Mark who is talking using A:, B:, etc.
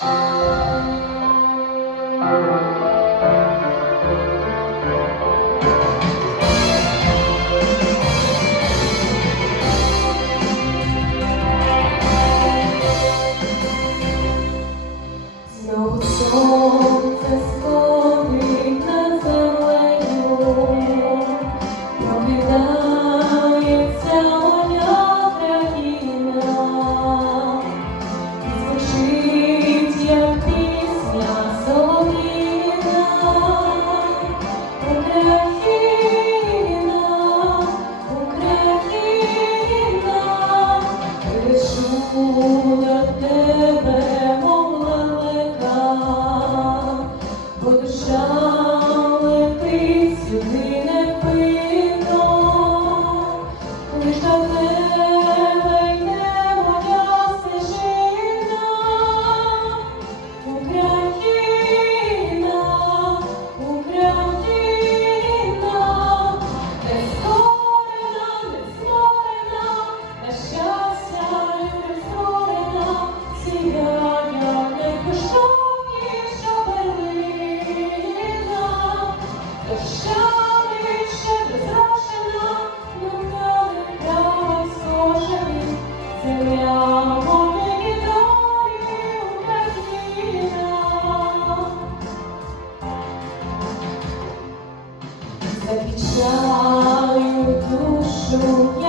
A: Thank you. Душа летить сюди. Güzel kuşum